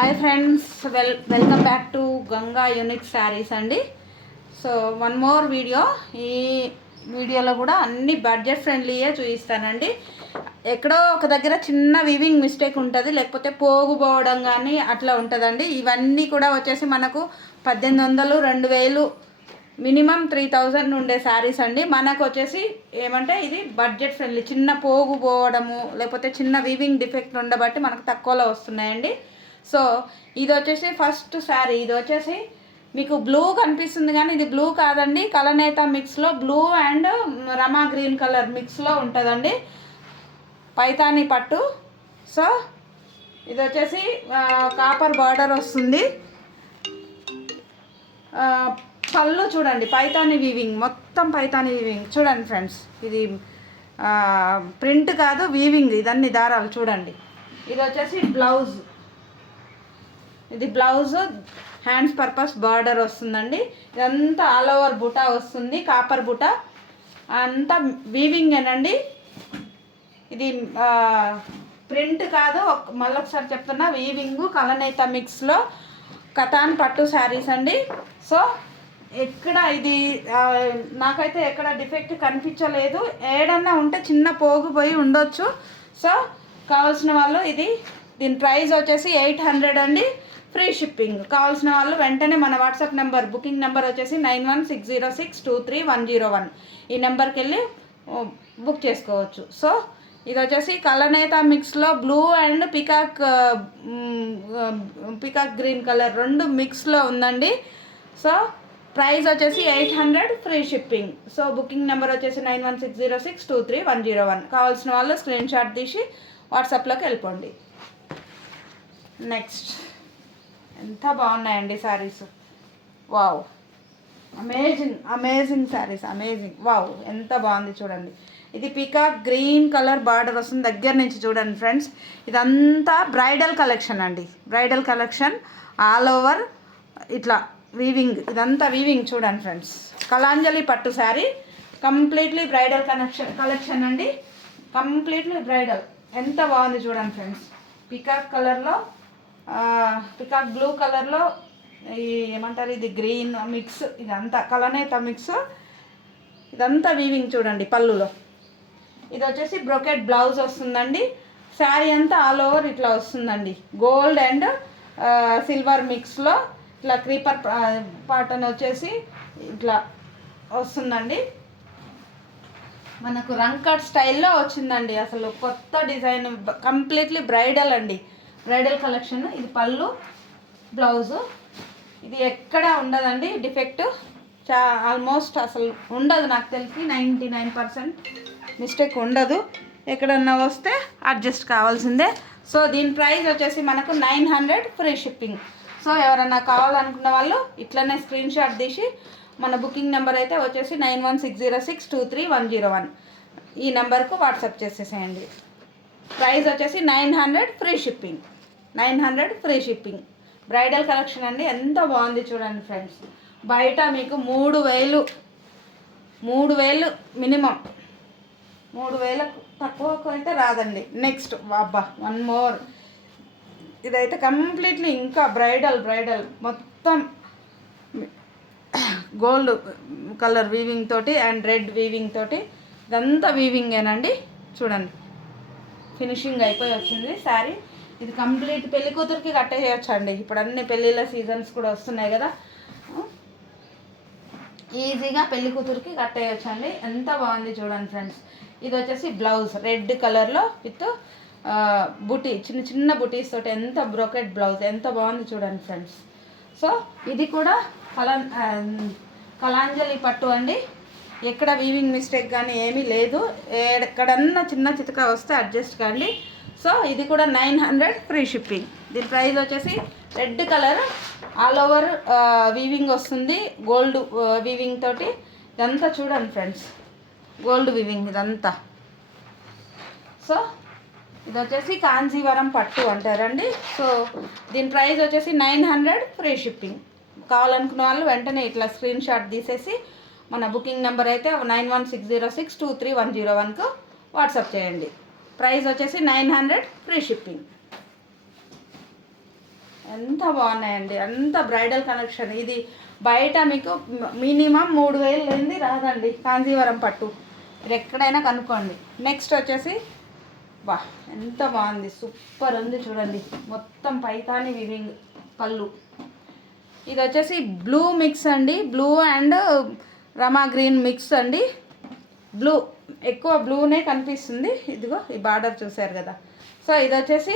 Hi friends, welcome back to Ganga unique saris అండి. So one more video. ఈ వీడియోలో కూడా అన్ని బడ్జెట్ ఫ్రెండ్లీయే చూపిస్తానండి. ఎక్కడో ఒక దగ్గర చిన్న వీవింగ్ మిస్టేక్ ఉంటుంది, లేకపోతే పోగుపోవడం కానీ అట్లా ఉంటుందండి. ఇవన్నీ కూడా వచ్చేసి మనకు 1800, 2000, మినిమం 3000 ఉండే శారీస్ అండి. మనకు వచ్చేసి ఏమంటే ఇది బడ్జెట్ ఫ్రెండ్లీ, చిన్న పోగు పోవడము లేకపోతే చిన్న వీవింగ్ డిఫెక్ట్ ఉండబట్టి మనకు తక్కువలో వస్తున్నాయండి. సో ఇది వచ్చేసి ఫస్ట్ శారీ. ఇది వచ్చేసి మీకు బ్లూ కనిపిస్తుంది కానీ ఇది బ్లూ కాదండి, కలనేత మిక్స్లో blue and Rama green colour మిక్స్లో ఉంటుందండి, పైతానీ పట్టు. సో ఇది వచ్చేసి కాపర్ బార్డర్ వస్తుంది. పళ్ళు చూడండి, పైతానీ వీవింగ్, మొత్తం పైతానీ వీవింగ్ చూడండి ఫ్రెండ్స్. ఇది ప్రింట్ కాదు, వీవింగ్, ఇదన్నీ దారాలు చూడండి. ఇది వచ్చేసి బ్లౌజ్. ఇది బ్లౌజ్ హ్యాండ్స్ పర్పస్ బార్డర్ వస్తుందండి. ఇదంతా ఆల్ ఓవర్ బుటా వస్తుంది, కాపర్ బుటా అంతా వీవింగేనండి. ఇది ప్రింట్ కాదు, మళ్ళొకసారి చెప్తున్నా, వీవింగ్ కలనేత మిక్స్లో కతాన్ పట్టు శారీస్ అండి. సో ఎక్కడ ఇది నాకైతే ఎక్కడ డిఫెక్ట్ కనిపించలేదు. ఏడన్నా ఉంటే చిన్న పోగుపోయి ఉండొచ్చు. సో కావాల్సిన వాళ్ళు దీని ప్రైస్ వచ్చేసి 800 అండి, ఫ్రీ షిప్పింగ్. కావాల్సిన వాళ్ళు వెంటనే మన వాట్సాప్ నెంబర్, బుకింగ్ నెంబర్ వచ్చేసి 9160623101, ఈ నెంబర్కి వెళ్ళి బుక్ చేసుకోవచ్చు. సో ఇది వచ్చేసి కలనేత మిక్స్లో blue and peacock green colour రెండు మిక్స్లో ఉందండి. సో ప్రైస్ వచ్చేసి 800, free shipping. So booking number వచ్చేసి 9160623101. కావాల్సిన వాళ్ళు స్క్రీన్ షాట్ తీసి వాట్సాప్లోకి వెళ్ళిపోండి. నెక్స్ట్ ఎంత బాగున్నాయండి saris. Wow, amazing saris, amazing. Wow, ఎంత బాగుంది చూడండి. ఇది పికాక్ గ్రీన్ కలర్ బార్డర్ వస్తుంది. దగ్గర నుంచి చూడండి ఫ్రెండ్స్. ఇదంతా బ్రైడల్ కలెక్షన్ అండి, బ్రైడల్ కలెక్షన్ ఆల్ ఓవర్ ఇట్లా వీవింగ్, ఇదంతా వీవింగ్ చూడండి ఫ్రెండ్స్. కలాంజలి పట్టు శారీ, కంప్లీట్లీ బ్రైడల్ కలెక్షన్ అండి, కంప్లీట్లీ బ్రైడల్. ఎంత బాగుంది చూడండి ఫ్రెండ్స్. పికాక్ కలర్లో, పికాక్ బ్లూ కలర్లో, ఏమంటారు ఇది గ్రీన్ మిక్స్, ఇదంతా కలనేత మిక్స్, ఇదంతా వీవింగ్ చూడండి. పళ్ళులో ఇది వచ్చేసి బ్రోకెట్ బ్లౌజ్ వస్తుందండి. శారీ అంతా ఆల్ ఓవర్ ఇట్లా వస్తుందండి, గోల్డ్ అండ్ సిల్వర్ మిక్స్లో ఇట్లా క్రీపర్ పాటర్న్ వచ్చేసి ఇట్లా వస్తుందండి. మనకు రంకట్ స్టైల్లో వచ్చిందండి, అసలు కొత్త డిజైన్, కంప్లీట్లీ బ్రైడల్ అండి, బ్రైడల్ కలెక్షన్. ఇది పళ్ళు, బ్లౌజు. ఇది ఎక్కడ ఉండదండి డిఫెక్ట్, ఆల్మోస్ట్ అసలు ఉండదు, నాకు తెలిసి 99% మిస్టేక్ ఉండదు. ఎక్కడన్నా వస్తే అడ్జస్ట్ కావాల్సిందే. సో దీని ప్రైస్ వచ్చేసి మనకు 900, ఫ్రీ షిప్పింగ్. సో ఎవరన్నా కావాలనుకున్న వాళ్ళు ఇట్లనే స్క్రీన్ షాట్ తీసి మన బుకింగ్ నెంబర్ అయితే వచ్చేసి 9160623101, ఈ నెంబర్కు వాట్సాప్ చేసేసేయండి. ప్రైస్ వచ్చేసి 900, free shipping. 900, free shipping. Bridal collection అండి, ఎంత బాగుంది చూడండి ఫ్రెండ్స్. బయట మీకు 3000 మినిమం, 3000 తక్కువకు అయితే రాదండి. నెక్స్ట్ అబ్బా, వన్ మోర్. ఇదైతే కంప్లీట్లీ ఇంకా బ్రైడల్ మొత్తం గోల్డ్ కలర్ వీవింగ్ తోటి అండ్ రెడ్ వీవింగ్ తోటి, ఇదంతా వీవింగేనండి చూడండి. ఫినిషింగ్ అయిపోయి వచ్చింది శారీ. ఇది కంప్లీట్ పెళ్లి కూతురికి కట్టేయచ్చు అండి. ఇప్పుడు అన్ని పెళ్ళిళ్ళ సీజన్స్ కూడా వస్తున్నాయి కదా, ఈజీగా పెళ్లి కూతురికి కట్టేయచ్చు అండి. ఎంత బాగుంది చూడండి ఫ్రెండ్స్. ఇది వచ్చేసి బ్లౌజ్ రెడ్ కలర్లో విత్ బుటీ, చిన్న బుటీస్ తోటి, ఎంత బ్రోకెట్ బ్లౌజ్, ఎంత బాగుంది చూడండి ఫ్రెండ్స్. సో ఇది కూడా కలాంజలి పట్టు అండి, ఎక్కడ వీవింగ్ మిస్టేక్ కానీ ఏమీ లేదు. ఎక్కడన్నా చిన్న చితక వస్తే అడ్జస్ట్ కాండి. సో ఇది కూడా 900, ఫ్రీ షిప్పింగ్. దీని ప్రైస్ వచ్చేసి red colour all over weaving వస్తుంది, గోల్డ్ వీవింగ్ తోటి. ఇదంతా చూడండి ఫ్రెండ్స్, గోల్డ్ వీవింగ్ ఇదంతా. సో ఇది వచ్చేసి కాంజీవరం పట్టు అంటారండి. సో దీని ప్రైస్ వచ్చేసి 900, ఫ్రీ షిప్పింగ్. కావాలనుకున్న వాళ్ళు వెంటనే ఇట్లా స్క్రీన్ షాట్ తీసేసి మన బుకింగ్ నెంబర్ అయితే 9160623101కు వాట్సాప్ చేయండి. ప్రైస్ వచ్చేసి 900, ఫ్రీ షిప్పింగ్. ఎంత బాగున్నాయండి, అంత బ్రైడల్ కలెక్షన్. ఇది బయట మీకు మినిమం 3000 లేనిది రాదండి కాంజీవరం పట్టు. మీరు ఎక్కడైనా కనుక్కోండి. నెక్స్ట్ వచ్చేసి వా ఎంత బాగుంది, సూపర్ ఉంది చూడండి. మొత్తం పైతాని వివింగ్ పళ్ళు. ఇది వచ్చేసి బ్లూ మిక్స్ అండి, blue and Rama green mix అండి. బ్లూ ఎక్కువ బ్లూనే కనిపిస్తుంది. ఇదిగో ఈ బార్డర్ చూసారు కదా. సో ఇది వచ్చేసి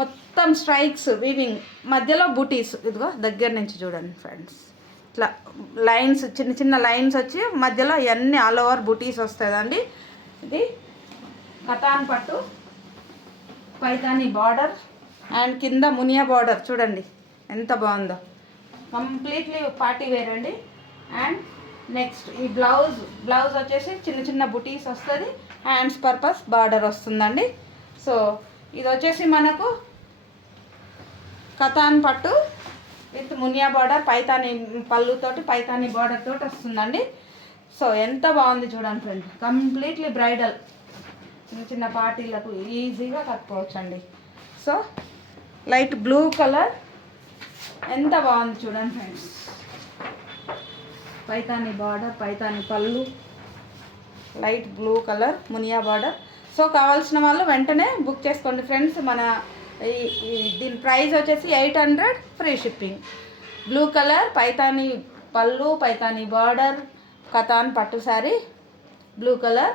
మొత్తం స్ట్రైక్స్ వీవింగ్, మధ్యలో బూటీస్. ఇదిగో దగ్గర నుంచి చూడండి ఫ్రెండ్స్, ఇట్లా లైన్స్, చిన్న చిన్న లైన్స్ వచ్చి మధ్యలో ఇవన్నీ ఆల్ ఓవర్ బూటీస్ వస్తుందండి. ఇది కతాన్ పట్టు, పైతాని బార్డర్ అండ్ కింద మునియా బార్డర్ చూడండి ఎంత బాగుందో. కంప్లీట్లీ పార్టీ వేర్ అండి. అండ్ నెక్స్ట్ ఈ బ్లౌజ్ వచ్చేసి చిన్న చిన్న బుటీస్ వస్తుంది, హ్యాండ్స్ పర్పస్ బార్డర్ వస్తుందండి. సో ఇది వచ్చేసి మనకు కతాన్ పట్టు విత్ మునియా బార్డర్, పైతాని పళ్ళుతోటి పైతాని బార్డర్ తోటి వస్తుందండి. సో ఎంత బాగుంది చూడండి ఫ్రెండ్, కంప్లీట్లీ బ్రైడల్. చిన్న చిన్న పార్టీలకు ఈజీగా కట్టుకోవచ్చండి. సో లైట్ బ్లూ కలర్ ఎంత బాగుంది చూడండి ఫ్రెండ్స్. పైతాని బార్డర్, పైతాని పళ్ళు, light blue colour Muniya border. So కావాల్సిన వాళ్ళు వెంటనే బుక్ చేసుకోండి ఫ్రెండ్స్. మన దీని ప్రైస్ వచ్చేసి 800 free shipping. Blue colour Paithani పళ్ళు, పైతాని బార్డర్, కతాన్ పట్టు శారీ, బ్లూ కలర్.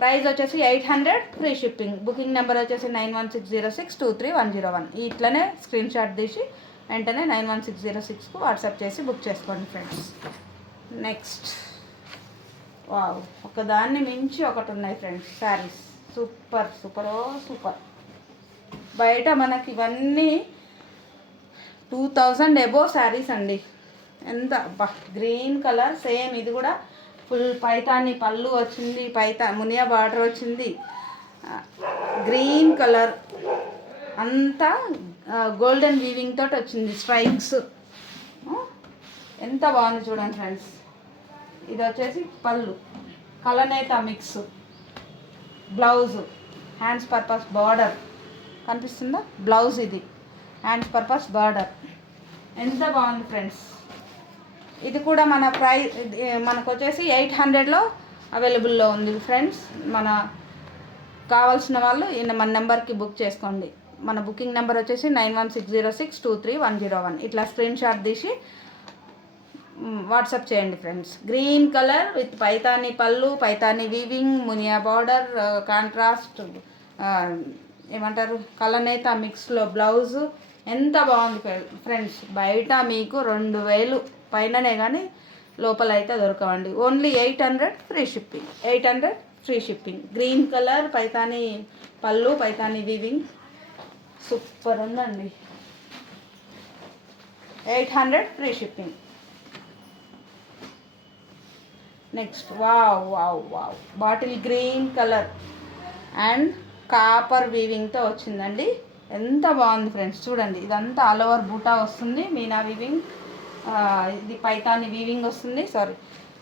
ప్రైస్ వచ్చేసి 800 ఫ్రీ షిప్పింగ్. బుకింగ్ నెంబర్ వచ్చేసి 9160623101. ఇట్లనే స్క్రీన్ షాట్ తీసి వెంటనే 91606కు వాట్సాప్ చేసి బుక్ చేసుకోండి ఫ్రెండ్స్. నెక్స్ట్ వావ్, ఒకదాన్ని మించి ఒకటి ఉన్నాయి friends saris. Super super super. బయట మనకి ఇవన్నీ 2000 అబోవ్ శారీస్ అండి. ఎంత గ్రీన్ కలర్ సేమ్. ఇది కూడా ఫుల్ పైతాని పళ్ళు వచ్చింది, మునియా బార్డర్ వచ్చింది, గ్రీన్ కలర్ అంతా గోల్డెన్ వీవింగ్ తోటి వచ్చింది, స్ట్రైక్స్. ఎంత బాగుంది చూడండి ఫ్రెండ్స్. ఇది వచ్చేసి పళ్ళు, కలనేత mix, blouse, hands purpose border కనిపిస్తుందా, బ్లౌజ్ ఇది హ్యాండ్స్ పర్పస్ బార్డర్. ఎంత బాగుంది ఫ్రెండ్స్. ఇది కూడా మన మనకు వచ్చేసి 800లో అవైలబుల్లో ఉంది ఫ్రెండ్స్. కావాల్సిన వాళ్ళు మన నెంబర్కి బుక్ చేసుకోండి. మన బుకింగ్ నెంబర్ వచ్చేసి 9160623101. ఇట్లా స్క్రీన్ షాట్ తీసి వాట్సాప్ చేయండి friends. Green colour with Paithani పళ్ళు, Paithani weaving, Muniya border, contrast ఏమంటారు కలనేత మిక్స్లో బ్లౌజ్. ఎంత బాగుంది ఫ్రెండ్స్. బయట మీకు 2000 పైననే కానీ లోపల అయితే దొరకవండి. Only 800 free shipping. 800 free shipping. Green colour Paithani పళ్ళు, పైతాని వీవింగ్, సూపర్ ఉందండి. 800 free shipping. Next wow wow wow, bottle green colour and copper వీవింగ్తో వచ్చిందండి. ఎంత బాగుంది ఫ్రెండ్స్ చూడండి. ఇదంతా ఆల్ ఓవర్ బూటా వస్తుంది, మీనా వీవింగ్. ఇది పైతాని వీవింగ్ వస్తుంది,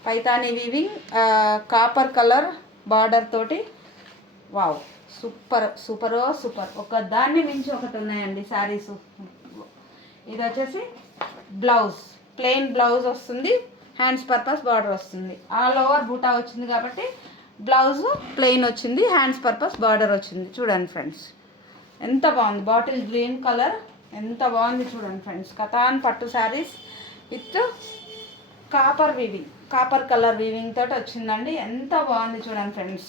Paithani weaving, copper colour border తోటి. Wow super super super. ఒక దాన్ని మించి ఒకటి ఉన్నాయండి శారీస్. ఇది వచ్చేసి బ్లౌజ్, ప్లెయిన్ బ్లౌజ్ వస్తుంది, హ్యాండ్స్ పర్పస్ బార్డర్ వస్తుంది. ఆల్ ఓవర్ బూటా వచ్చింది కాబట్టి బ్లౌజ్ ప్లెయిన్ వచ్చింది, హ్యాండ్స్ పర్పస్ బార్డర్ వచ్చింది. చూడండి ఫ్రెండ్స్ ఎంత బాగుంది. బాటిల్ గ్రీన్ కలర్ ఎంత బాగుంది చూడండి ఫ్రెండ్స్. కతాన్ పట్టు saris with copper weaving, copper colour weaving తోటి వచ్చిందండి. ఎంత బాగుంది చూడండి ఫ్రెండ్స్.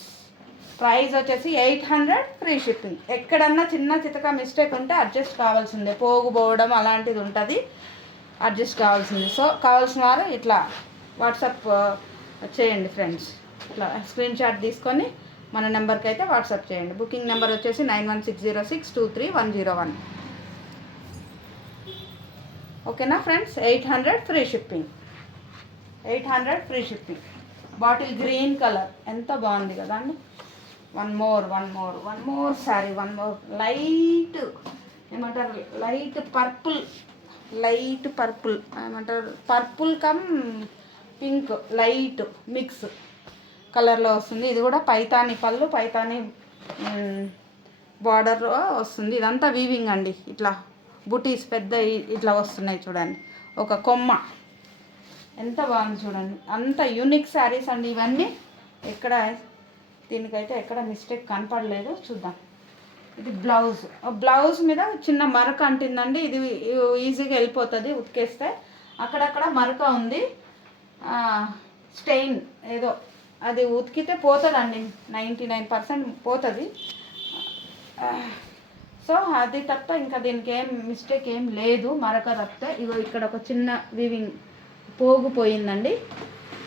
ప్రైస్ వచ్చేసి 800 ఫ్రీ షిప్పింగ్. ఎక్కడన్నా చిన్న చితక మిస్టేక్ ఉంటే అడ్జస్ట్ కావాల్సిందే, పోగు పోవడం అలాంటిది ఉంటుంది, అడ్జస్ట్ కావాల్సింది. సో కావాల్సిన వారు ఇట్లా వాట్సాప్ చేయండి ఫ్రెండ్స్. ఇట్లా స్క్రీన్ షాట్ తీసుకొని మన నెంబర్కి అయితే వాట్సాప్ చేయండి. బుకింగ్ నెంబర్ వచ్చేసి 9160623101. ఓకేనా friends. 800 free shipping. 800 free shipping. Bottle green colour ఎంత బాగుంది కదా అండి. One more sari, one more light ఏమంటారు, లైట్ పర్పుల్ ఏమంటారు, purple come pink light mix కలర్లో వస్తుంది. ఇది కూడా పైతాని పళ్ళు, పైతాని బార్డర్లో వస్తుంది. ఇదంతా వీవింగ్ అండి. ఇట్లా బుటీస్ పెద్ద ఇట్లా వస్తున్నాయి చూడండి, ఒక కొమ్మ. ఎంత బాగుంది చూడండి, అంత యూనిక్ శారీస్ అండి ఇవన్నీ. ఎక్కడ దీనికైతే ఎక్కడ మిస్టేక్ కనపడలేదు. చూద్దాం. ఇది బ్లౌజ్ మీద చిన్న మరక అంటుందండి. ఇది ఈజీగా వెళ్ళిపోతుంది ఉతికేస్తే. అక్కడక్కడ మరక ఉంది, స్టెయిన్ ఏదో, అది ఉతికితే పోతుందండి, 99% పోతుంది. సో అది తప్ప ఇంకా దీనికి ఏం మిస్టేక్ ఏం లేదు, మరక తప్పితే. ఇగో ఇక్కడ ఒక చిన్న వీవింగ్ పోగుపోయిందండి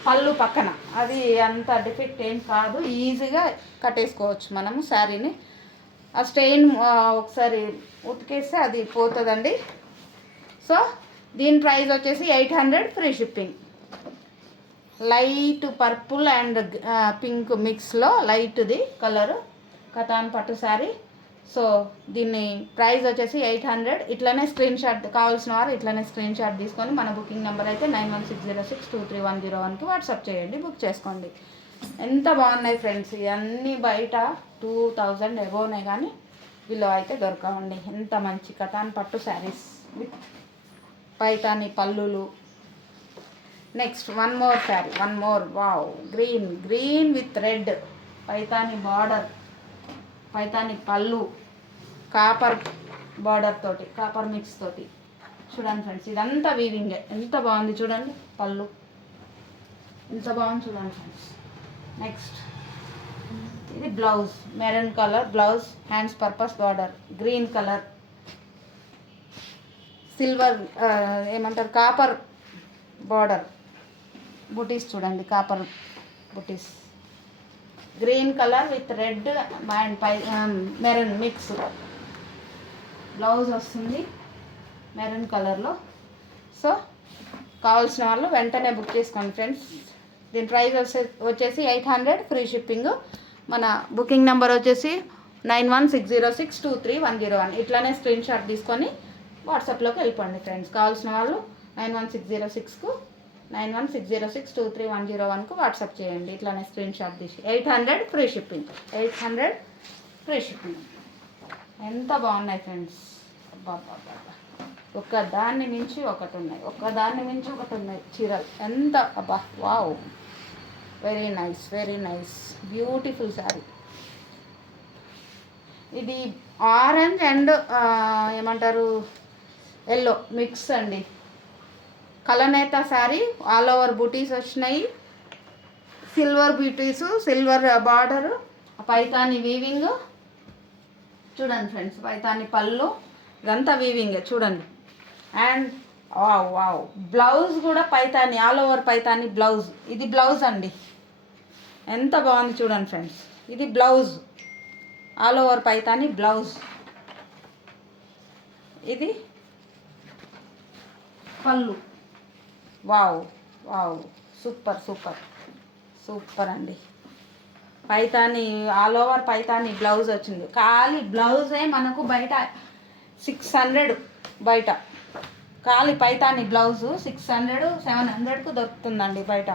పళ్ళు పక్కన, అది అంత డిఫెక్ట్ ఏం కాదు, ఈజీగా కట్టేసుకోవచ్చు మనము శారీని. ఆ స్టెయిన్ ఒకసారి ఉతికేస్తే అది పోతుందండి. సో దీని ప్రైస్ వచ్చేసి 800 free shipping. Light purple and pink మిక్స్లో లైట్ది కలరు కతాన్ పట్టు శారీ. సో దీన్ని ప్రైస్ వచ్చేసి 800. ఇట్లనే స్క్రీన్ షాట్ కావాల్సిన వారు ఇట్లనే స్క్రీన్ షాట్ తీసుకొని మన బుకింగ్ నెంబర్ అయితే 9160623101కి వాట్సాప్ చేయండి, బుక్ చేసుకోండి. ఎంత బాగున్నాయి ఫ్రెండ్స్, ఇవన్నీ బయట 2000 ఎబోనే కానీ వీళ్ళు అయితే దొరకవండి. ఎంత మంచి కతాన్ పట్టు శారీస్ విత్ పైతాని పల్లులు. Next one more sari, one more. Wow, green with red Paithani border, Paithani పళ్ళు, కాపర్ బార్డర్ తోటి, కాపర్ మిక్స్ తోటి. చూడండి ఫ్రెండ్స్, ఇదంతా వీవింగే. ఎంత బాగుంది చూడండి, పళ్ళు ఎంత బాగుంది చూడండి ఫ్రెండ్స్. నెక్స్ట్ ఇది blouse, maroon colour blouse, hands purpose border, green colour, silver ఏమంటారు కాపర్ బార్డర్, బుటీస్ చూడండి, కాపర్ బుటీస్, green colour with red and పై మెరూన్ మిక్స్. బ్లౌజ్ వస్తుంది మెరూన్ కలర్లో. సో కావాల్సిన వాళ్ళు వెంటనే బుక్ చేసుకోండి ఫ్రెండ్స్. దీని ప్రైస్ వచ్చేసి 800 ఫ్రీ షిప్పింగ్. మన బుకింగ్ నెంబర్ వచ్చేసి 9160623101. ఇట్లానే స్క్రీన్ షాట్ తీసుకొని వాట్సాప్లోకి వెళ్ళిపోండి ఫ్రెండ్స్. కావాల్సిన వాళ్ళు 91606కు 9160623101కు వాట్సాప్ చేయండి. ఇట్లానే స్క్రీన్ షాట్ తీసి 800 ఫ్రీ షిప్పింగ్. 800 free shipping. ఎంత బాగున్నాయి ఫ్రెండ్స్, అబ్బా ఒక దాన్ని మించి ఒకటి ఉన్నాయి, ఒక దాన్ని మించి ఒకటి ఉన్నాయి చీరలు. ఎంత అబ్బా, wow, very nice, very nice, beautiful sari. ఇది ఆరెంజ్ అండ్ ఏమంటారు ఎల్లో మిక్స్ అండి. కలనేత శారీ, ఆల్ ఓవర్ బూటీస్ వచ్చినాయి, సిల్వర్ బూటీసు, సిల్వర్ బార్డరు, పైతాని వీవింగ్ చూడండి ఫ్రెండ్స్, పైతాని పళ్ళు, ఇదంతా వీవింగ్ చూడండి. అండ్ వావ్ వావ్, బ్లౌజ్ కూడా Paithani, all over Paithani blouse. ఇది బ్లౌజ్ అండి, ఎంత బాగుంది చూడండి ఫ్రెండ్స్. ఇది blouse, all over Paithani blouse. ఇది పళ్ళు. Wow wow, super super super అండి. Paithani all over Paithani blouse వచ్చింది. ఖాళీ బ్లౌజే మనకు బయట 600, బయట ఖాళీ పైతాని బ్లౌజు 600 700కు దొరుకుతుందండి బయట.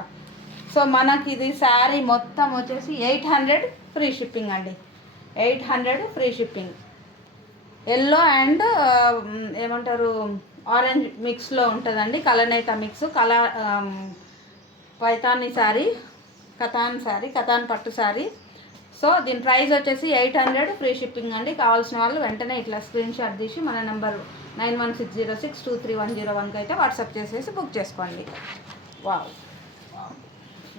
సో మనకి ఇది శారీ మొత్తం వచ్చేసి 800 ఫ్రీ షిప్పింగ్ అండి. 800 ఫ్రీ షిప్పింగ్. ఎల్లో అండ్ ఏమంటారు ఆరెంజ్ మిక్స్లో ఉంటుందండి, కలనేత మిక్స్. పైతాని శారీ, కతాన్ శారీ, కతాన్ పట్టు శారీ. సో దీని ప్రైస్ వచ్చేసి 800 ఫ్రీ షిప్పింగ్ అండి. కావాల్సిన వాళ్ళు వెంటనే ఇట్లా స్క్రీన్ షాట్ తీసి మన నెంబర్ 9160623101కి అయితే వాట్సాప్ చేసేసి బుక్ చేసుకోండి. వావ్,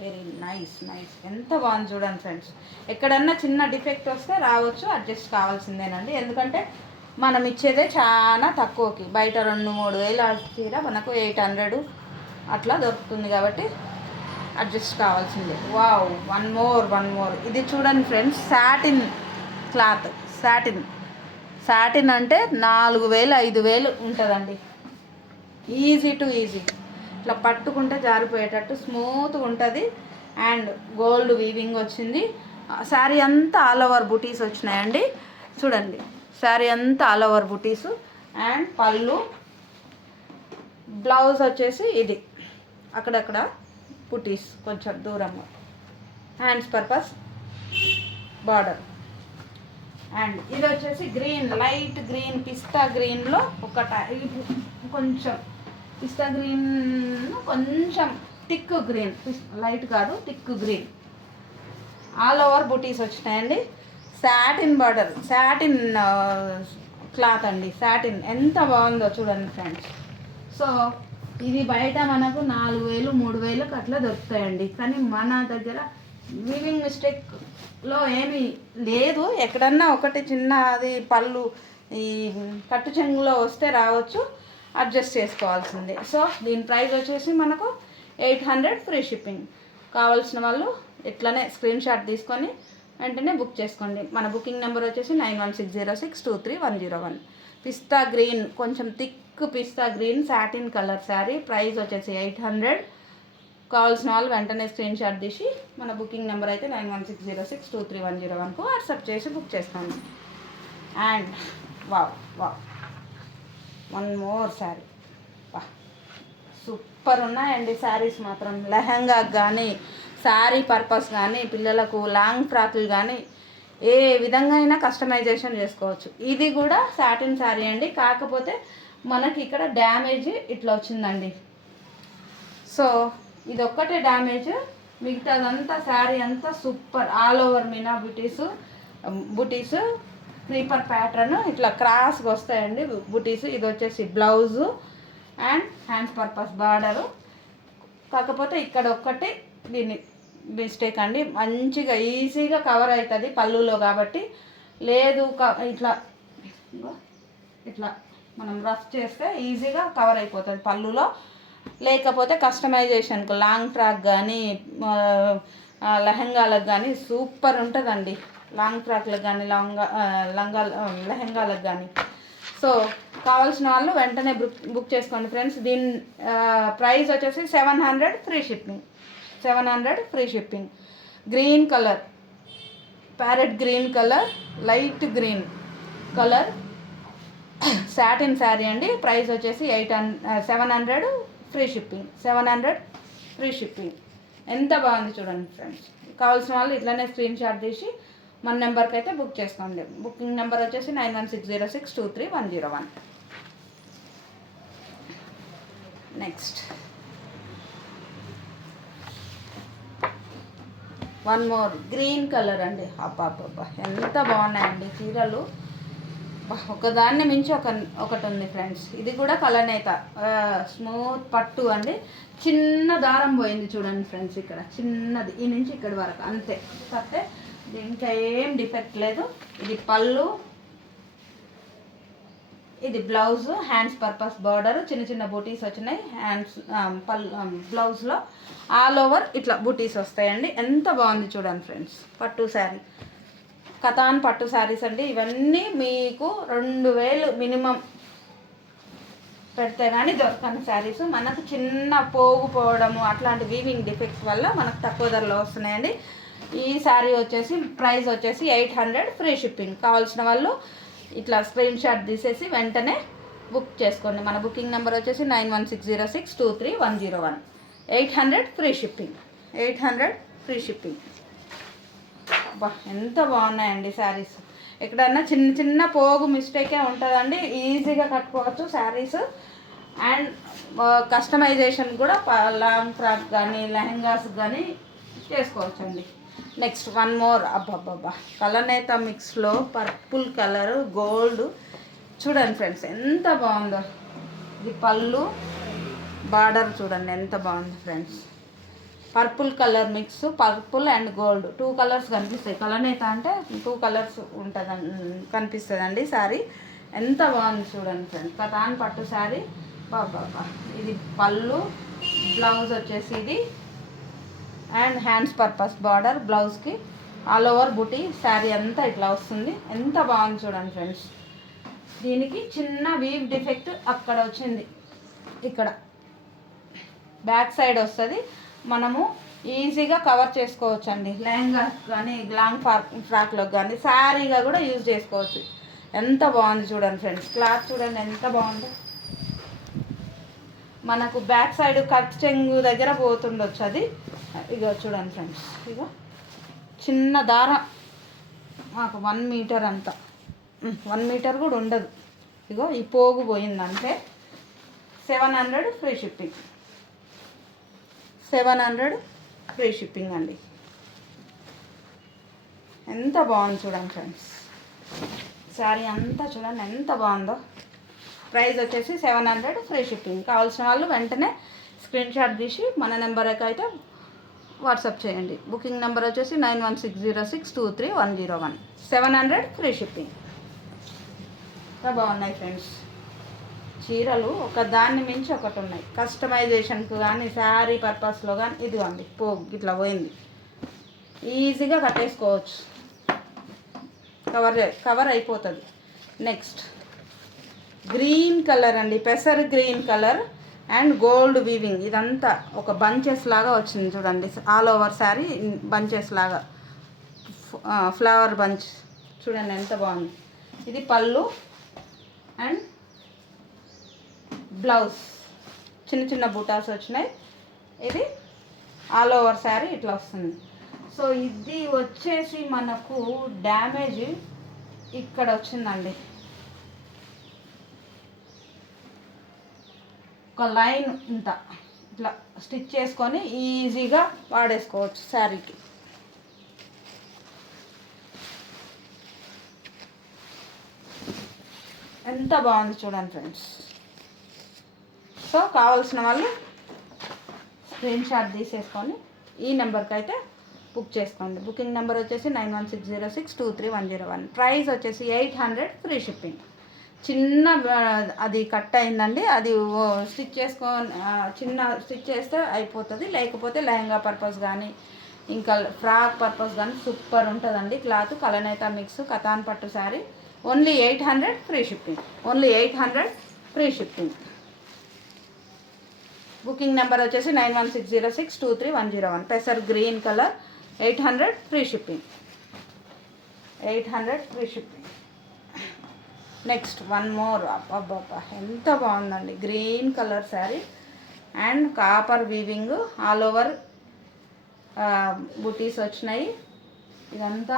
వెరీ నైస్ నైస్, ఎంత బాగుంది చూడండి ఫ్రెండ్స్. ఎక్కడన్నా చిన్న డిఫెక్ట్ వస్తే రావచ్చు, అడ్జస్ట్ కావాల్సిందేనండి. ఎందుకంటే మనం ఇచ్చేదే చాలా తక్కువకి, బయట 2-3 వేల చీర మనకు 800 అట్లా దొరుకుతుంది కాబట్టి అడ్జస్ట్ కావాల్సిందే. Wow, one more. ఇది చూడండి ఫ్రెండ్స్, సాటిన్ క్లాత్. సాటిన్ అంటే 4000-5000 ఉంటుందండి. ఈజీ టు ఈజీ, ఇట్లా పట్టుకుంటే జారిపోయేటట్టు స్మూత్గా ఉంటుంది. అండ్ గోల్డ్ వీవింగ్ వచ్చింది. శారీ అంతా ఆల్ ఓవర్ బుటీస్ వచ్చినాయండి. చూడండి, శారీ అంతా ఆల్ ఓవర్ బుటీసు. అండ్ పళ్ళు, బ్లౌజ్ వచ్చేసి ఇది అక్కడక్కడ బుటీస్ కొంచెం దూరంగా, హ్యాండ్స్ పర్పస్ బార్డర్. అండ్ ఇది వచ్చేసి గ్రీన్, లైట్ గ్రీన్, పిస్తా గ్రీన్లో ఒక కొంచెం పిస్తా గ్రీన్, కొంచెం థిక్ గ్రీన్, లైట్ కాదు థిక్ గ్రీన్, ఆల్ ఓవర్ బుటీస్ వచ్చినాయండి. సాటిన్ బార్డర్, సాటిన్ క్లాత్ అండి, సాటిన్ ఎంత బాగుందో చూడండి ఫ్రెండ్స్. సో ఇది బయట మనకు 4,000 3,000కి అట్లా దొరుకుతాయండి. కానీ మన దగ్గర వీవింగ్ మిస్టేక్లో ఏమీ లేదు. ఎక్కడన్నా ఒకటి చిన్న అది పళ్ళు ఈ కట్టు చెంగులో వస్తే రావచ్చు, అడ్జస్ట్ చేసుకోవాల్సిందే. సో దీని ప్రైస్ వచ్చేసి మనకు 800 ఫ్రీ షిప్పింగ్. కావాల్సిన వాళ్ళు ఇట్లనే స్క్రీన్ షాట్ తీసుకొని వెంటనే బుక్ చేసుకోండి. మన బుకింగ్ నెంబర్ వచ్చేసి 9160623101. పిస్తా గ్రీన్, కొంచెం thick pista green satin colour sari, price వచ్చేసి 800. కావాల్సిన వాళ్ళు వెంటనే స్క్రీన్ షాట్ తీసి మన బుకింగ్ నెంబర్ అయితే 9160623101కు వాట్సాప్ చేసి బుక్ చేసుకోండి. And wow wow, one more sari. Super ఉన్నాయండి శారీస్ మాత్రం. లెహంగాకి కానీ, శారీ పర్పస్ కానీ, పిల్లలకు లాంగ్ ఫ్రాకులు కానీ ఏ విధంగా అయినా కస్టమైజేషన్ చేసుకోవచ్చు. ఇది కూడా సాటిన్ శారీ అండి, కాకపోతే మనకి ఇక్కడ డ్యామేజ్ ఇట్లా వచ్చిందండి. సో ఇది ఒక్కటే డ్యామేజ్, మిగతాదంతా శారీ అంతా సూపర్. ఆల్ ఓవర్ మీనా బుటీస్ క్రీపర్ ప్యాటర్న్ ఇట్లా క్రాస్గా వస్తాయండి బుటీస్. ఇది వచ్చేసి blouse and hands purpose border. కాకపోతే ఇక్కడ ఒక్కటి దీన్ని మిస్టేక్ అండి. మంచిగా ఈజీగా కవర్ అవుతుంది పళ్ళులో కాబట్టి. లేదు ఇట్లా ఇట్లా మనం రఫ్ చేస్తే ఈజీగా కవర్ అయిపోతుంది పళ్ళులో. లేకపోతే కస్టమైజేషన్కు లాంగ్ ఫ్రాక్ కానీ, లెహంగాలకు కానీ సూపర్ ఉంటుందండి. లాంగ్ ఫ్రాక్లకు కానీ, లెహంగాలకు కానీ. సో కావాల్సిన వాళ్ళు వెంటనే బుక్ చేసుకోండి ఫ్రెండ్స్. దీని ప్రైస్ వచ్చేసి 700 free shipping. 700 free shipping. Green colour, parrot green colour, light green colour satin sari అండి. ప్రైస్ వచ్చేసి 700 ఫ్రీ షిప్పింగ్. 700 free shipping. ఎంత బాగుంది చూడండి ఫ్రెండ్స్. కావాల్సిన వాళ్ళు ఇట్లనే స్క్రీన్ షాట్ తీసి మన నెంబర్కి అయితే బుక్ చేసుకోండి. బుకింగ్ నెంబర్ వచ్చేసి 9160623101. Next one more green colour అండి. అబ్బా ఎంత బాగున్నాయండి చీరలు. ఒకదాన్ని మించి ఒకటి ఉంది ఫ్రెండ్స్. ఇది కూడా కలనేత స్మూత్ పట్టు అండి. చిన్న దారం పోయింది చూడండి ఫ్రెండ్స్, ఇక్కడ చిన్నది ఈ నుంచి ఇక్కడి వరకు అంతే తప్పితే ఇంకా ఏం డిఫెక్ట్ లేదు. ఇది పళ్ళు, ఇది బ్లౌజ్, హ్యాండ్స్ పర్పస్ బార్డర్, చిన్న చిన్న బూటీస్ వచ్చినాయి హ్యాండ్స్ బ్లౌజ్లో. ఆల్ ఓవర్ ఇట్లా బూటీస్ వస్తాయండి. ఎంత బాగుంది చూడండి ఫ్రెండ్స్. పట్టు శారీ, కథాన్ పట్టు శారీస్ అండి. ఇవన్నీ మీకు 2000 మినిమం పెడితే కానీ దొరకని శారీస్. మనకు చిన్న పోవడము అట్లాంటి వీవింగ్ డిఫెక్ట్స్ వల్ల మనకు తక్కువ ధరలో వస్తున్నాయండి. ఈ శారీ వచ్చేసి ప్రైస్ వచ్చేసి 800 ఫ్రీ షిప్పింగ్. కావాల్సిన వాళ్ళు ఇట్లా స్క్రీన్ షాట్ తీసేసి వెంటనే బుక్ చేసుకోండి. మన బుకింగ్ నెంబర్ వచ్చేసి 9160623101. 800 ఫ్రీ షిప్పింగ్. 800 free shipping. బా ఎంత బాగున్నాయండి శారీస్. ఎక్కడన్నా చిన్న చిన్న పోగు మిస్టేకే ఉంటుందండి, ఈజీగా కట్టుకోవచ్చు శారీస్. అండ్ కస్టమైజేషన్ కూడా లాంగ్ ఫ్రాక్ కానీ, లెహంగాస్ కానీ చేసుకోవచ్చు అండి. Next one more. అబ్బబ్బబ్బా, కలనేత మిక్స్లో పర్పుల్ కలర్, గోల్డ్ చూడండి ఫ్రెండ్స్ ఎంత బాగుందో. ఇది పళ్ళు, బార్డర్ చూడండి ఎంత బాగుంది friends. Purple colour mix, purple and gold 2 colours కనిపిస్తాయి. కలనేత అంటే 2 కలర్స్ ఉంటుంది కనిపిస్తుందండి శారీ. ఎంత బాగుంది చూడండి ఫ్రెండ్స్. కథాన్ పట్టు శారీ. బాబా, ఇది పళ్ళు, బ్లౌజ్ వచ్చేసి ఇది అండ్ హ్యాండ్స్ పర్పస్ బార్డర్ బ్లౌజ్కి. ఆల్ ఓవర్ బుటీ శారీ అంతా ఇట్లా వస్తుంది. ఎంత బాగుంది చూడండి ఫ్రెండ్స్. దీనికి చిన్న వీవ్ డిఫెక్ట్ అక్కడ వచ్చింది, ఇక్కడ బ్యాక్ సైడ్ వస్తుంది. మనము ఈజీగా కవర్ చేసుకోవచ్చు అండి. లెహంగా కానీ, లాంగ్ ఫ్రాక్లోకి కానీ, శారీగా కూడా యూజ్ చేసుకోవచ్చు. ఎంత బాగుంది చూడండి ఫ్రెండ్స్. క్లాత్ చూడండి ఎంత బాగుందో. మనకు బ్యాక్ సైడ్ కట్ చెంగు దగ్గర పోతుండొచ్చు అది. ఇగో చూడండి ఫ్రెండ్స్, ఇగో చిన్న దారం మాకు 1 మీటర్ అంతా 1 మీటర్ కూడా ఉండదు. ఇగో ఈ పోగు పోయిందంటే 700 ఫ్రీ షిప్పింగ్. 700 ఫ్రీ షిప్పింగ్ అండి. ఎంత బాగుంది చూడండి ఫ్రెండ్స్. శారీ అంతా చూడండి ఎంత బాగుందో. ప్రైస్ వచ్చేసి 700 ఫ్రీ షిప్పింగ్. కావాల్సిన వాళ్ళు వెంటనే స్క్రీన్ షాట్ తీసి మన నెంబర్కి అయితే వాట్సాప్ చేయండి. బుకింగ్ నెంబర్ వచ్చేసి 9160623101. 700 ఫ్రీ షిప్పింగ్. ఇంకా బాగున్నాయి ఫ్రెండ్స్ చీరలు. ఒక దాన్ని మించి ఒకటి ఉన్నాయి. కస్టమైజేషన్కి కానీ శారీ పర్పస్లో కానీ ఇదిగోండి పోగు ఇట్లా పోయింది. ఈజీగా కట్టేసుకోవచ్చు. కవర్ అయిపోతుంది. నెక్స్ట్ గ్రీన్ కలర్ అండి. పెసర్ green colour and gold weaving. ఇదంతా ఒక బంచెస్ లాగా వచ్చింది చూడండి. ఆల్ ఓవర్ శారీ బంచెస్ లాగా ఫ్లవర్ బంచ్ చూడండి ఎంత బాగుంది. ఇది పళ్ళు అండ్ బ్లౌజ్ చిన్న చిన్న బూటాస్ వచ్చినాయి. ఇది ఆల్ ఓవర్ శారీ ఇట్లా వస్తుంది. సో ఇది వచ్చేసి మనకు డ్యామేజ్ ఇక్కడ వచ్చిందండి. ఒక లైన్ ఇంత ఇట్లా స్టిచ్ చేసుకొని ఈజీగా వాడేసుకోవచ్చు శారీకి. ఎంత బాగుంది చూడండి ఫ్రెండ్స్. సో కావాల్సిన వాళ్ళు స్క్రీన్ షాట్ తీసేసుకొని ఈ నెంబర్కి అయితే బుక్ చేసుకోండి. బుకింగ్ నెంబర్ వచ్చేసి 9160623101. ప్రైస్ వచ్చేసి 800 ఫ్రీ షిప్పింగ్. చిన్న అది కట్ అయిందండి. అది స్టిచ్ చేసుకొని చిన్న స్టిచ్ చేస్తే అయిపోతుంది. లేకపోతే లెహంగా పర్పస్ కానీ ఇంకా ఫ్రాక్ పర్పస్ కానీ సూపర్ ఉంటుందండి. క్లాత్ కలనేత మిక్స్ కతాన్ పట్టు sari. Only 800 free shipping. Only 800 free shipping. Booking number వచ్చేసి 9160623101. పెసర్ green colour 800 free shipping. 800 free shipping. Next one more. అబ్బాబ్బా ఎంత బాగుందండి. Green colour sari and copper weaving all over బుటీస్ వచ్చినాయి. ఇదంతా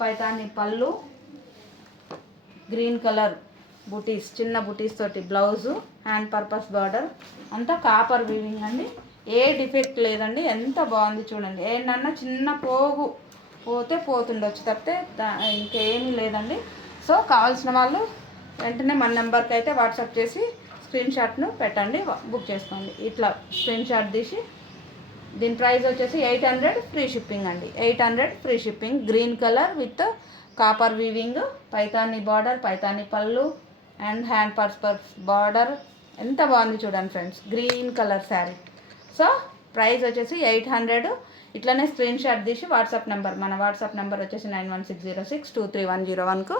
పైతాని పళ్ళు గ్రీన్ కలర్ బుటీస్ చిన్న బుటీస్ తోటి బ్లౌజు హ్యాండ్ పర్పస్ బార్డర్ అంతా కాపర్ వీవింగ్ అండి. ఏ డిఫెక్ట్ లేదండి. ఎంత బాగుంది చూడండి. ఏంటన్నా చిన్న పోగు పోతే పోతుండొచ్చు తప్పితే ఇంకేమీ లేదండి. సో కావాల్సిన వాళ్ళు వెంటనే మన నెంబర్కి అయితే వాట్సాప్ చేసి స్క్రీన్ షాట్ను పెట్టండి. బుక్ చేసుకోండి. ఇట్లా స్క్రీన్ షాట్ తీసి దీని ప్రైస్ వచ్చేసి 800 ఫ్రీ షిప్పింగ్ అండి. 800 free shipping. Green colour with copper weaving Paithani border Paithani పళ్ళు అండ్ హ్యాండ్ పర్పస్ బార్డర్. ఎంత బాగుంది చూడండి friends. Green colour sari. So price వచ్చేసి 800. ఇట్లనే స్క్రీన్ షాట్ తీసి వాట్సాప్ నెంబర్ మన వాట్సాప్ నెంబర్ వచ్చేసి 9160623101కు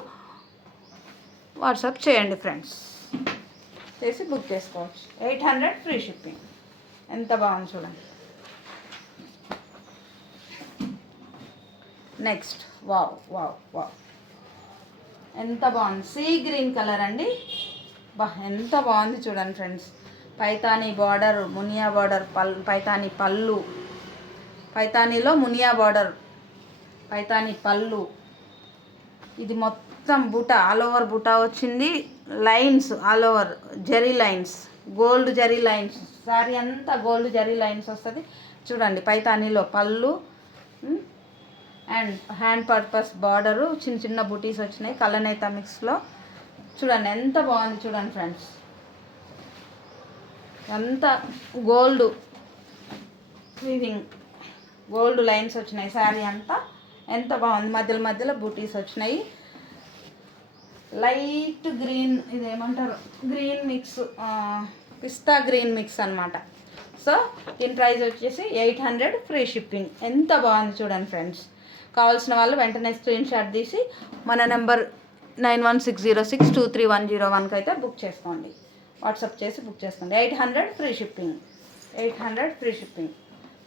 వాట్సాప్ చేయండి ఫ్రెండ్స్. చేసి బుక్ చేసుకోవచ్చు. 800 ఫ్రీ షిప్పింగ్. ఎంత బాగుంది చూడండి. నెక్స్ట్ వావ్ వావ్ వావ్ ఎంత బాగుంది. సీ గ్రీన్ కలర్ అండి. ఎంత బాగుంది చూడండి friends. Paithani border Muniya border Paithani పళ్ళు పైతానీలో మునియా బార్డర్ పైతానీ పళ్ళు. ఇది మొత్తం బుటా ఆల్ ఓవర్ బుటా వచ్చింది. Lines all over zari lines gold zari lines. Sorry అంతా గోల్డ్ జరీ లైన్స్ వస్తుంది చూడండి. పైతానీలో పళ్ళు అండ్ హ్యాండ్ పర్పస్ బార్డరు చిన్న చిన్న బుటీస్ వచ్చినాయి కలనేత మిక్స్లో. చూడండి ఎంత బాగుంది చూడండి ఫ్రెండ్స్. అంతా గోల్డ్ వీవింగ్ గోల్డ్ లైన్స్ వచ్చినాయి శారీ అంతా. ఎంత బాగుంది. మధ్యలో మధ్యలో బూటీస్ వచ్చినాయి. లైట్ గ్రీన్ ఇదేమంటారు గ్రీన్ మిక్స్ పిస్తా గ్రీన్ మిక్స్ అనమాట. సో దీని ప్రైస్ వచ్చేసి 800 ఫ్రీ షిప్పింగ్. ఎంత బాగుంది చూడండి ఫ్రెండ్స్. కావాల్సిన వాళ్ళు వెంటనే స్క్రీన్ షాట్ తీసి మన నెంబర్ 9160623101కి అయితే బుక్ చేసుకోండి. వాట్సాప్ చేసి బుక్ చేసుకోండి. 800 free shipping. 800 free shipping.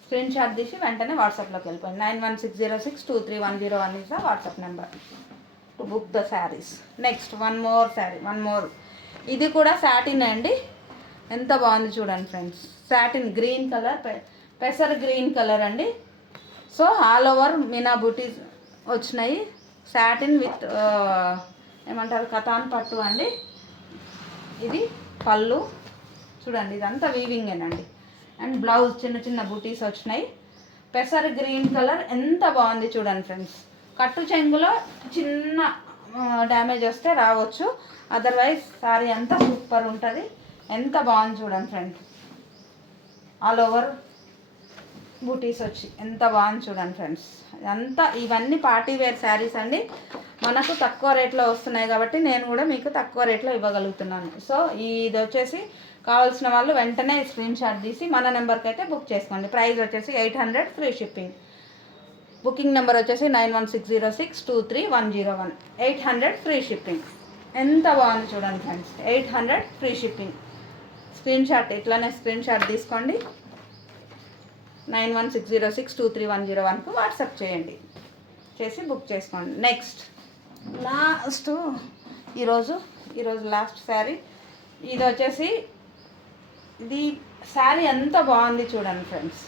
Screenshot తీసి వెంటనే వాట్సాప్లోకి వెళ్ళిపోయింది. 9160623101 is the WhatsApp number to book the saris. Next one more sari. One more. ఇది కూడా సాటిన్ అండి. ఎంత బాగుంది చూడండి ఫ్రెండ్స్. సాటిన్ గ్రీన్ కలర్ పెసర్ గ్రీన్ కలర్ అండి. సో ఆల్ ఓవర్ మీనా బూటీస్ వచ్చినాయి. సాటిన్ విత్ ఏమంటారు కతాన్ పట్టు అండి. ఇది పళ్ళు చూడండి, ఇదంతా వీవింగేనండి. అండ్ బ్లౌజ్ చిన్న చిన్న బూటీస్ వచ్చినాయి. పెసర్ గ్రీన్ కలర్ ఎంత బాగుంది చూడండి ఫ్రెండ్స్. కట్టు చెంగులో చిన్న డ్యామేజ్ వస్తే రావచ్చు, అదర్వైజ్ సారీ అంతా సూపర్ ఉంటుంది. ఎంత బాగుంది చూడండి ఫ్రెండ్స్. ఆల్ ఓవర్ బూటీస్ వచ్చి ఎంత బాగుంది చూడండి ఫ్రెండ్స్. అంతా ఇవన్నీ పార్టీ వేర్ శారీస్ అండి. మనకు తక్కువ రేట్లో వస్తున్నాయి కాబట్టి నేను కూడా మీకు తక్కువ రేట్లో ఇవ్వగలుగుతున్నాను. సో ఇది వచ్చేసి కావాల్సిన వాళ్ళు వెంటనే స్క్రీన్ షాట్ తీసి మన నెంబర్కి అయితే బుక్ చేసుకోండి. ప్రైస్ వచ్చేసి 800 ఫ్రీ షిప్పింగ్. బుకింగ్ నెంబర్ వచ్చేసి 9160623101. 800 ఫ్రీ షిప్పింగ్. ఎంత బాగుంది చూడండి friends. 800 free shipping. Screen shot ఇట్లానే స్క్రీన్ షాట్ తీసుకోండి. 9160623101కు వాట్సాప్ చేయండి, చేసి బుక్ చేసుకోండి. నెక్స్ట్ ఈరోజు లాస్ట్ శారీ. ఇది వచ్చేసి ఇది శారీ ఎంత బాగుంది చూడండి friends.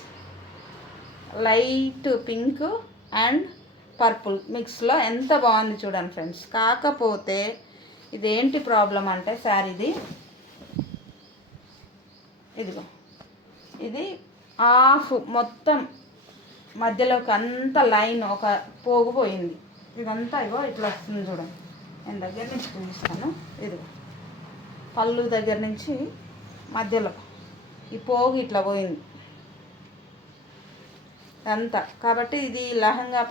Light pink and purple మిక్స్లో ఎంత బాగుంది చూడండి ఫ్రెండ్స్. కాకపోతే ఇదేంటి ప్రాబ్లం అంటే శారీది ఇదిగో, ఇది హాఫ్ మొత్తం మధ్యలోకి అంత లైన్ ఒక పోగుపోయింది. ఇదంతా ఇగో ఇట్లా వస్తుంది చూడండి. నేను దగ్గర నుంచి చూపిస్తాను. ఇదిగో పళ్ళు దగ్గర నుంచి మధ్యలో ఈ పోగు ఇట్లా పోయింది అంతా. కాబట్టి ఇది లహంగా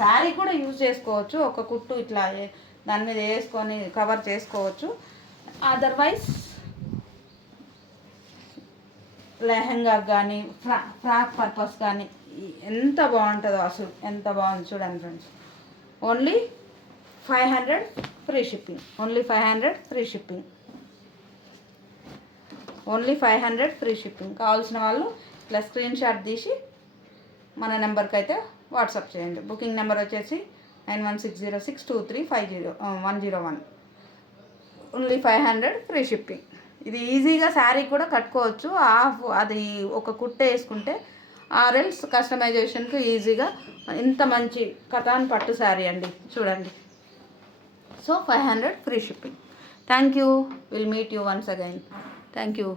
శారీ కూడా యూజ్ చేసుకోవచ్చు. ఒక కుట్టు ఇట్లా దాని మీద వేసుకొని కవర్ చేసుకోవచ్చు. అదర్వైజ్ లెహంగా కానీ ఫ్రాక్ పర్పస్ కానీ ఎంత బాగుంటుందో అసలు. ఎంత బాగుంది చూడండి friends. Only 500 free shipping. Only 500 free shipping. Only 500 free shipping. కావాల్సిన వాళ్ళు ఇట్లా స్క్రీన్ షాట్ తీసి మన నెంబర్కి అయితే వాట్సాప్ చేయండి. బుకింగ్ నెంబర్ వచ్చేసి 916062350101. Only 500 free shipping. ఇది ఈజీగా శారీ కూడా కట్టుకోవచ్చు. హాఫ్ అది ఒక కుట్ట వేసుకుంటే ఆర్ఎల్స్ కస్టమైజేషన్కి ఈజీగా ఇంత మంచి కతాన్ పట్టు శారీ అండి చూడండి. So 500 free shipping. Thank you. Will meet you once again. Thank you.